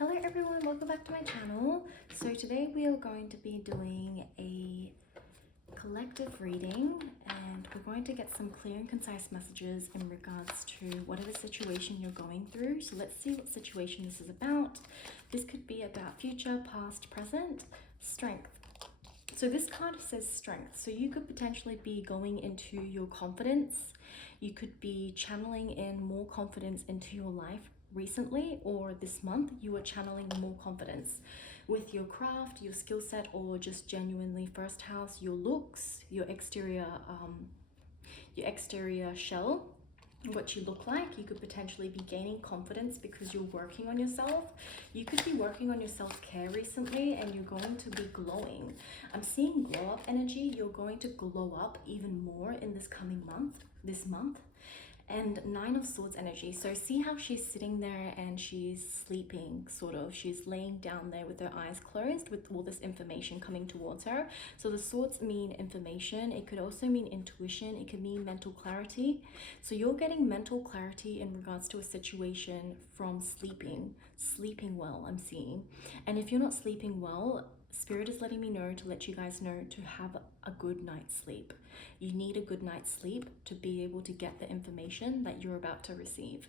Hello everyone, welcome back to my channel. So today we are going to be doing a collective reading and we're going to get some clear and concise messages in regards to whatever situation you're going through. So let's see what situation this is about. This could be about future, past, present, strength. So this card says strength. So you could potentially be going into your confidence. You could be channeling in more confidence into your life recently, or this month you are channeling more confidence with your craft, your skill set, or just genuinely first house, your looks, your exterior shell, what you look like. You could potentially be gaining confidence because you're working on yourself. You could be working on your self-care recently and you're going to be glowing. I'm seeing glow up energy. You're going to glow up even more in this coming month, and Nine of Swords energy. So see how she's sitting there and she's sleeping, sort of. She's laying down there with her eyes closed with all this information coming towards her. So the swords mean information. It could also mean intuition. It could mean mental clarity. So you're getting mental clarity in regards to a situation from sleeping well, I'm seeing. And if you're not sleeping well, Spirit is letting me know to let you guys know to have a good night's sleep. You need a good night's sleep to be able to get the information that you're about to receive.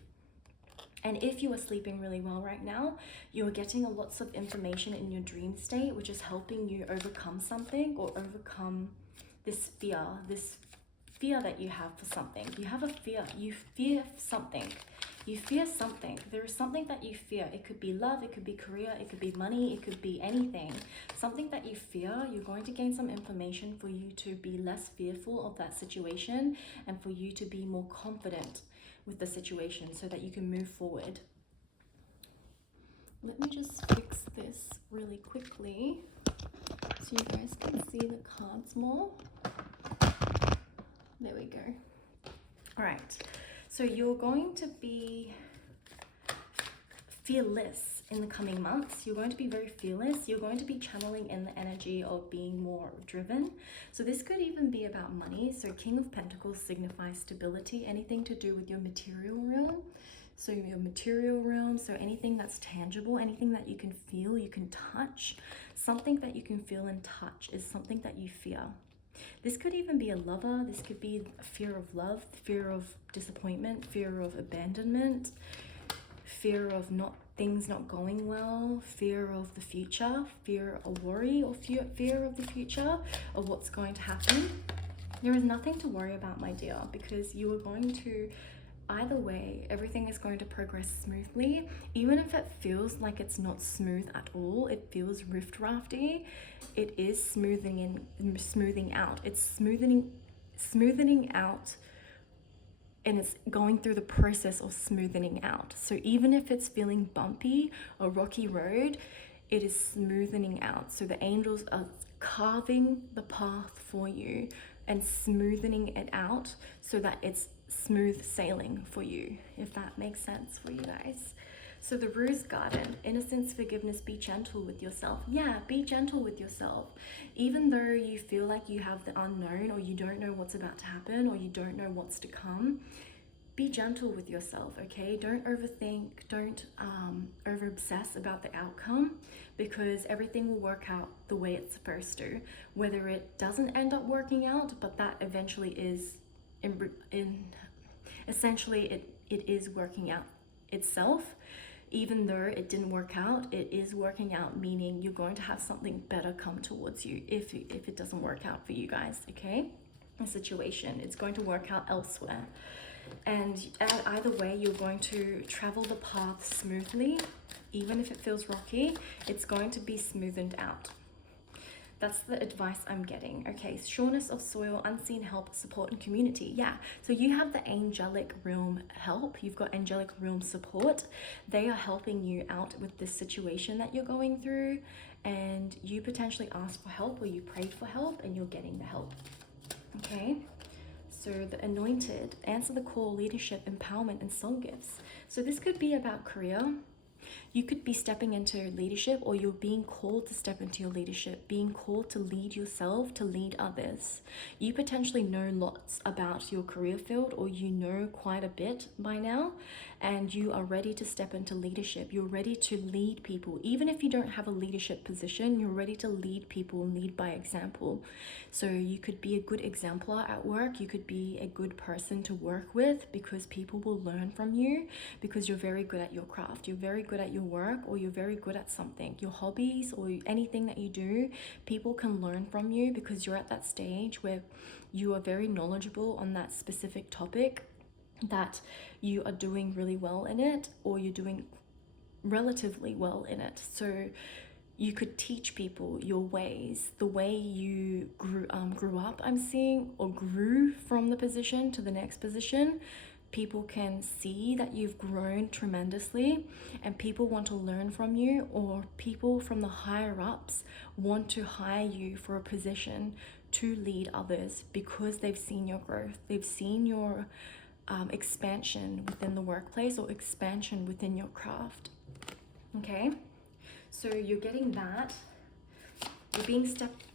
And if you are sleeping really well right now, you're getting lots of information in your dream state, which is helping you overcome something or overcome this fear that you have for something. You have a fear, you fear something. You fear something. There is something that you fear. It could be love, it could be career, it could be money, it could be anything. Something that you fear. You're going to gain some information for you to be less fearful of that situation and for you to be more confident with the situation so that you can move forward. Let me just fix this really quickly so you guys can see the cards more. There we go. All right. So you're going to be fearless in the coming months. You're going to be very fearless. You're going to be channeling in the energy of being more driven. So this could even be about money. So King of Pentacles signifies stability, anything to do with your material realm. So your material realm, so anything that's tangible, anything that you can feel, you can touch. Something that you can feel and touch is something that you fear. This could even be a lover. This could be fear of love, fear of disappointment, fear of abandonment, fear of things not going well, fear of the future, fear of worry, or fear of the future, of what's going to happen. There is nothing to worry about, my dear, because you are going to, either way, everything is going to progress smoothly. Even if it feels like it's not smooth at all, it feels rift-rafty, it is smoothing out. It's smoothing out, and it's going through the process of smoothing out. So even if it's feeling bumpy or rocky road, it is smoothing out. So the angels are carving the path for you and smoothing it out so that it's smooth sailing for you, if that makes sense for you guys. So the Rose Garden, innocence, forgiveness, be gentle with yourself. Yeah, be gentle with yourself. Even though you feel like you have the unknown, or you don't know what's about to happen, or you don't know what's to come, be gentle with yourself, okay? Don't overthink, don't over-obsess about the outcome, because everything will work out the way it's supposed to. Whether it doesn't end up working out, but that eventually is, essentially it is working out itself. Even though it didn't work out, it is working out, meaning you're going to have something better come towards you if it doesn't work out for you guys, okay? A situation, it's going to work out elsewhere. And either way, you're going to travel the path smoothly. Even if it feels rocky, it's going to be smoothened out. That's the advice I'm getting. Okay, sureness of soil, unseen help, support, and community. Yeah, so you have the angelic realm help. You've got angelic realm support. They are helping you out with this situation that you're going through. And you potentially asked for help, or you prayed for help, and you're getting the help. Okay, so the anointed, answer the call, leadership, empowerment, and soul gifts. So this could be about career. You could be stepping into leadership, or you're being called to step into your leadership, being called to lead yourself, to lead others. You potentially know lots about your career field, or you know quite a bit by now, and you are ready to step into leadership. You're ready to lead people. Even if you don't have a leadership position, you're ready to lead people, lead by example. So you could be a good exemplar at work. You could be a good person to work with, because people will learn from you, because you're very good at your craft. You're very good at your work, or you're very good at something, your hobbies or anything that you do. People can learn from you because you're at that stage where you are very knowledgeable on that specific topic, that you are doing really well in it, or you're doing relatively well in it. So you could teach people your ways, the way you grew up, I'm seeing, or grew from the position to the next position. People can see that you've grown tremendously, and people want to learn from you, or people from the higher ups want to hire you for a position to lead others, because they've seen your growth, they've seen your expansion within the workplace, or expansion within your craft. Okay, so you're getting that.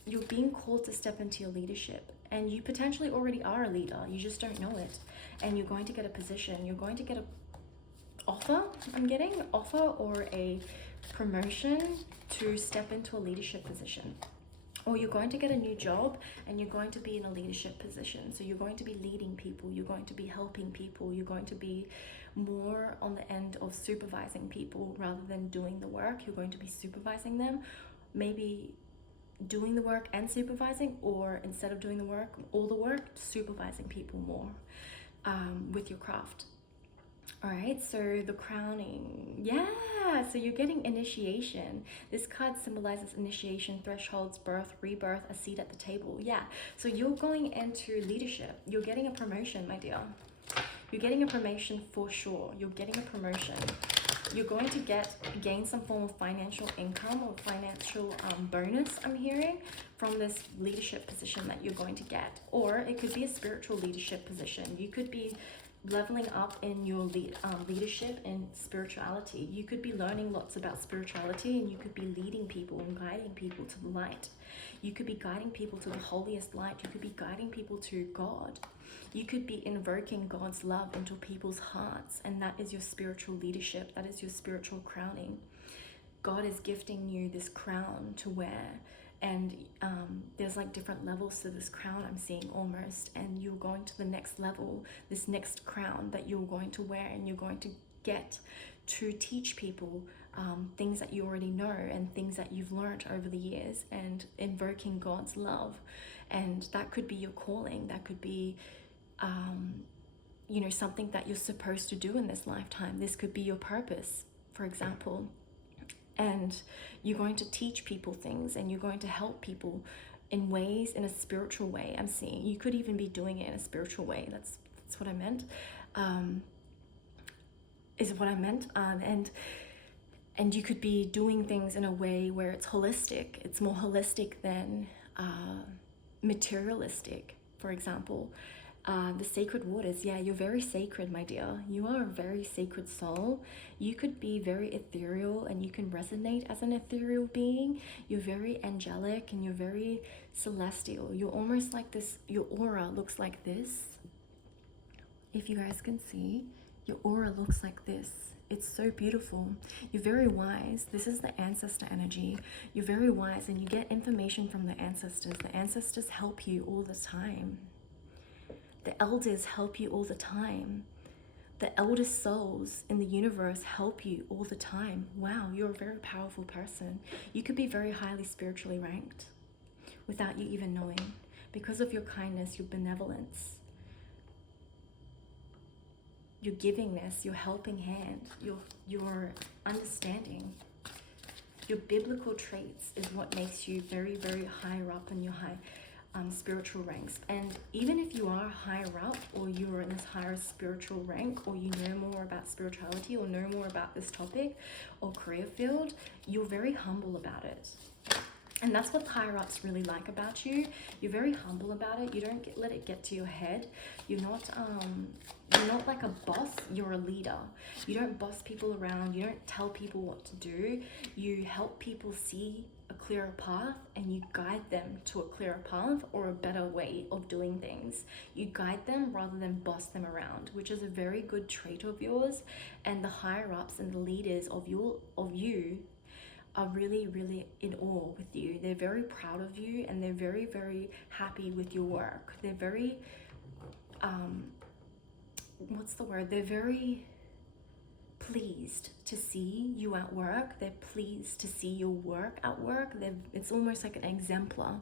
You're being called to step into your leadership, and you potentially already are a leader, you just don't know it. And you're going to get a position, you're going to get an offer, I'm getting an offer or a promotion to step into a leadership position. Or you're going to get a new job and you're going to be in a leadership position. So you're going to be leading people, you're going to be helping people, you're going to be more on the end of supervising people rather than doing the work. You're going to be supervising them, maybe doing the work and supervising, or instead of doing the work, all the work, supervising people more with your craft. All right, so the crowning, yeah, so you're getting initiation. This card symbolizes initiation, thresholds, birth, rebirth, a seat at the table. Yeah, so you're going into leadership. You're getting a promotion, my dear. You're getting a promotion for sure. You're getting a promotion. You're going to gain some form of financial income or financial bonus, I'm hearing, from this leadership position that you're going to get. Or it could be a spiritual leadership position. You could be leveling up in your leadership and spirituality. You could be learning lots about spirituality, and you could be leading people and guiding people to the light. You could be guiding people to the holiest light. You could be guiding people to God. You could be invoking God's love into people's hearts, and that is your spiritual leadership. That is your spiritual crowning. God is gifting you this crown to wear, and there's like different levels to this crown, I'm seeing almost, and you're going to the next level, this next crown that you're going to wear, and you're going to get to teach people things that you already know and things that you've learned over the years, and invoking God's love. And that could be your calling. That could be you know, something that you're supposed to do in this lifetime. This could be your purpose, for example. And you're going to teach people things, and you're going to help people in ways, in a spiritual way, I'm seeing. You could even be doing it in a spiritual way. That's what I meant. Is what I meant. And you could be doing things in a way where it's holistic. It's more holistic than materialistic, for example. The sacred waters, yeah, you're very sacred, my dear. You are a very sacred soul. You could be very ethereal, and you can resonate as an ethereal being. You're very angelic, and you're very celestial. You're almost like this. Your aura looks like this. If you guys can see, your aura looks like this. It's so beautiful. You're very wise. This is the ancestor energy. You're very wise, and you get information from the ancestors. The ancestors help you all the time. The elders help you all the time. The eldest souls in the universe help you all the time. Wow, you're a very powerful person. You could be very highly spiritually ranked without you even knowing, because of your kindness, your benevolence, your givingness, your helping hand, your understanding. Your biblical traits is what makes you very, very higher up in your spiritual ranks. And even if you are higher up, or you're in this higher spiritual rank, or you know more about spirituality, or know more about this topic or career field, you're very humble about it. And that's what the higher ups really like about you. You're very humble about it. You don't let it get to your head. You're not like a boss, you're a leader. You don't boss people around. You don't tell people what to do. You help people see a clearer path, and you guide them to a clearer path or a better way of doing things. You guide them rather than boss them around, which is a very good trait of yours. And the higher ups and the leaders of you are really, really in awe with you. They're very proud of you, and they're very, very happy with your work. They're very, what's the word? They're very pleased to see you at work. They're pleased to see your work at work. It's almost like an exemplar.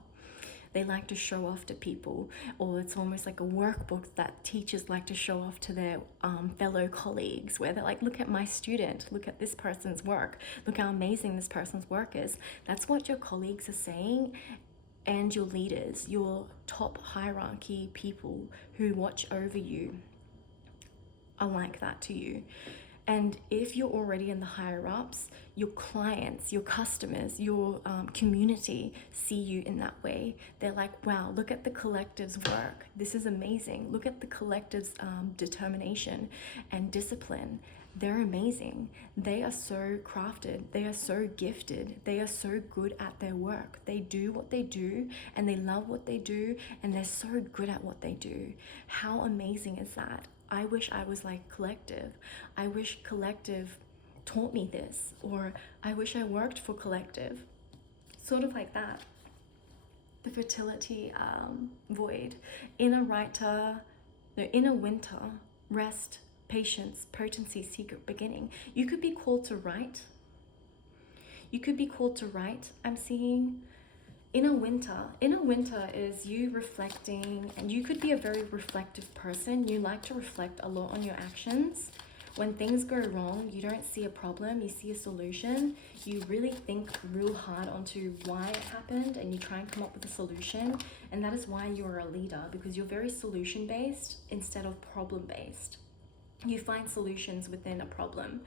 They like to show off to people, or it's almost like a workbook that teachers like to show off to their fellow colleagues, where they're like, look at my student, look at this person's work, look how amazing this person's work is. That's what your colleagues are saying, and your leaders, your top hierarchy people who watch over you are like that to you. And if you're already in the higher ups, your clients, your customers, your community see you in that way. They're like, wow, look at the collective's work. This is amazing. Look at the collective's determination and discipline. They're amazing. They are so crafted. They are so gifted. They are so good at their work. They do what they do, and they love what they do, and they're so good at what they do. How amazing is that? I wish I was like collective. I wish collective taught me this, or I wish I worked for collective. Sort of like that. The fertility void. Inner winter, rest, patience, potency, secret beginning. You could be called to write. You could be called to write, I'm seeing. Inner winter is you reflecting, and you could be a very reflective person. You like to reflect a lot on your actions. When things go wrong, you don't see a problem, you see a solution. You really think real hard onto why it happened, and you try and come up with a solution. And that is why you're a leader, because you're very solution-based instead of problem-based. You find solutions within a problem.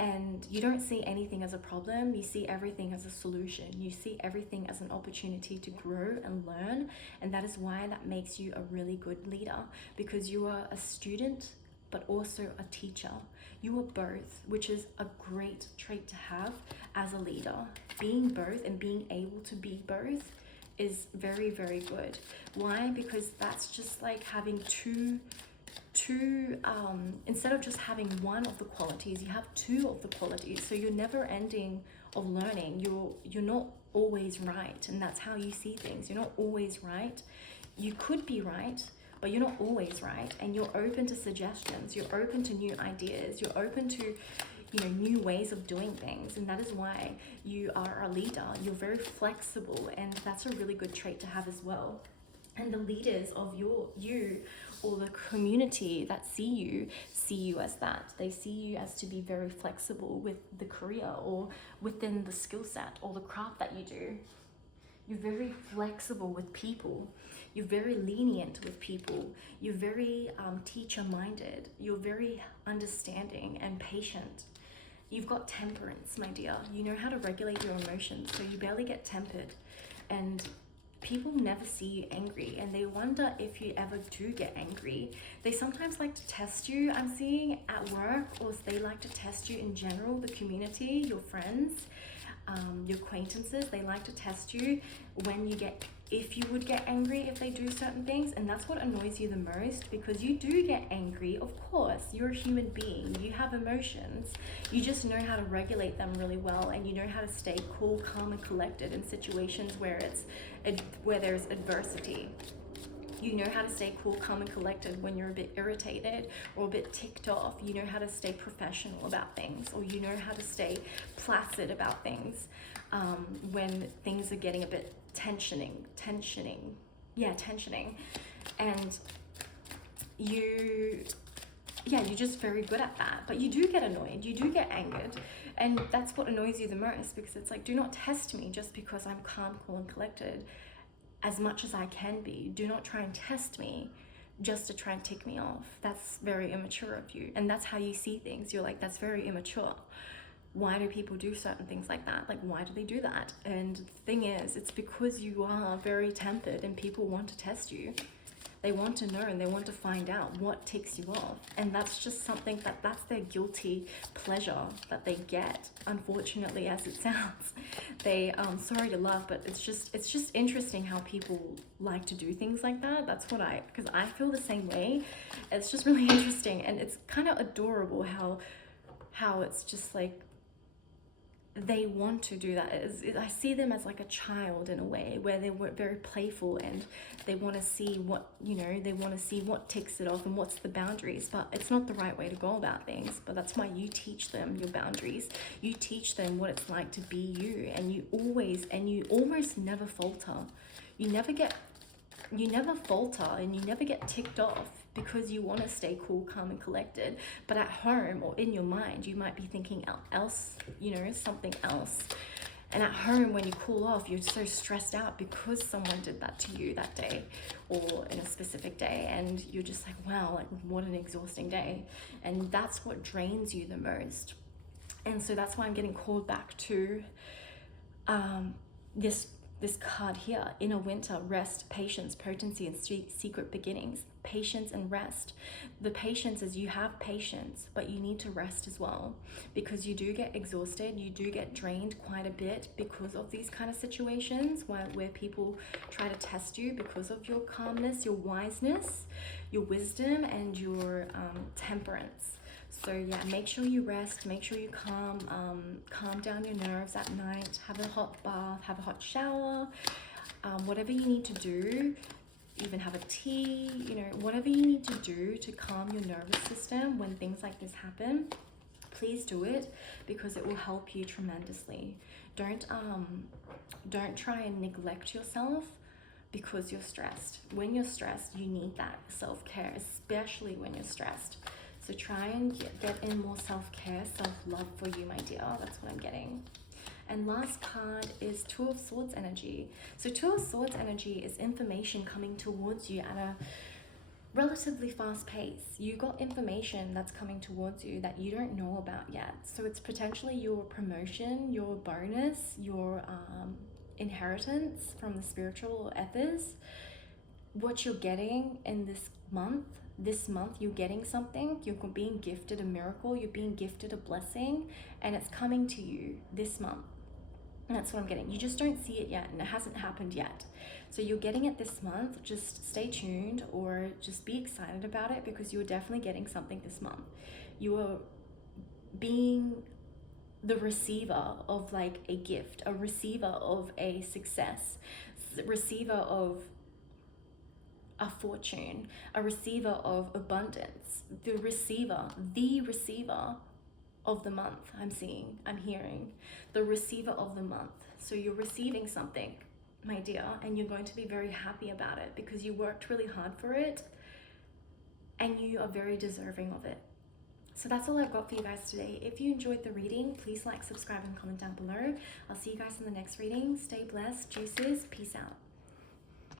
And you don't see anything as a problem, you see everything as a solution. You see everything as an opportunity to grow and learn. And that is why that makes you a really good leader, because you are a student, but also a teacher. You are both, which is a great trait to have as a leader. Being both and being able to be both is very, very good. Why? Because that's just like having two instead of just having one of the qualities, you have two of the qualities. So you're never ending of learning. You're not always right, and that's how you see things. You're not always right. You could be right, but you're not always right, and you're open to suggestions. You're open to new ideas. You're open to new ways of doing things, and that is why you are a leader. You're very flexible, and that's a really good trait to have as well. And the leaders of you or the community that see you as that. They see you as to be very flexible with the career or within the skill set or the craft that you do. You're very flexible with people. You're very lenient with people. You're very teacher-minded. You're very understanding and patient. You've got temperance, my dear. You know how to regulate your emotions, so you barely get tempered. And people never see you angry, and they wonder if you ever do get angry. They sometimes like to test you, I'm seeing, at work, or they like to test you in general, the community, your friends, your acquaintances. They like to test you if you would get angry if they do certain things. And that's what annoys you the most, because you do get angry. Of course, you're a human being, you have emotions. You just know how to regulate them really well, and you know how to stay cool, calm, and collected in situations where there's adversity. You know how to stay cool, calm, and collected when you're a bit irritated or a bit ticked off. You know how to stay professional about things, or you know how to stay placid about things when things are getting a bit tensioning. And you're just very good at that. But you do get annoyed, you do get angered, and that's what annoys you the most, because it's like, do not test me just because I'm calm, cool, and collected as much as I can be. Do not try and test me just to try and tick me off. That's very immature of you, and that's how you see things. You're like, that's very immature. why do people do certain things like that? Like, why do they do that? And the thing is, it's because you are very tempered and people want to test you. They want to know and they want to find out what ticks you off. And that's just something that's their guilty pleasure that they get, unfortunately, as it sounds. They, sorry to laugh, but it's just interesting how people like to do things like that. That's what because I feel the same way. It's just really interesting, and it's kind of adorable how it's just like, they want to do that. I see them as like a child in a way, where they were very playful and they want to see what, they want to see what ticks it off and what's the boundaries. But it's not the right way to go about things. But that's why you teach them your boundaries. You teach them what it's like to be you, and you almost never falter. You never falter, and you never get ticked off, because you want to stay cool, calm, and collected. But at home or in your mind, you might be thinking else, something else. And at home, when you cool off, you're so stressed out because someone did that to you that day or in a specific day. And you're just like, wow, like, what an exhausting day. And that's what drains you the most. And so that's why I'm getting called back to this card here: inner winter, rest, patience, potency, and secret beginnings. Patience and rest. The patience is, you have patience, but you need to rest as well, because you do get exhausted, you do get drained quite a bit because of these kind of situations where people try to test you because of your calmness, your wiseness, your wisdom, and your temperance. So yeah, make sure you rest, make sure you calm down your nerves at night, have a hot bath, have a hot shower, whatever you need to do, even have a tea, whatever you need to do to calm your nervous system when things like this happen, please do it, because it will help you tremendously. Don't try and neglect yourself because you're stressed. When you're stressed, you need that self-care, especially when you're stressed. So try and get in more self-care, self-love for you, my dear. That's what I'm getting. And last card is Two of Swords energy. So Two of Swords energy is information coming towards you at a relatively fast pace. You got information that's coming towards you that you don't know about yet. So it's potentially your promotion, your bonus, your inheritance from the spiritual ethers. What you're getting in this month, you're getting something. You're being gifted a miracle. You're being gifted a blessing, and it's coming to you this month. And that's what I'm getting. You just don't see it yet, and it hasn't happened yet. So you're getting it this month. Just stay tuned, or just be excited about it, because you're definitely getting something this month. You are being the receiver of like a gift, a receiver of a success, receiver of a fortune, a receiver of abundance, the receiver of the month. I'm hearing the receiver of the month. So you're receiving something, my dear, and you're going to be very happy about it, because you worked really hard for it and you are very deserving of it. So that's all I've got for you guys today. If you enjoyed the reading, please like, subscribe, and comment down below. I'll see you guys in the next reading. Stay blessed, juices. Peace out.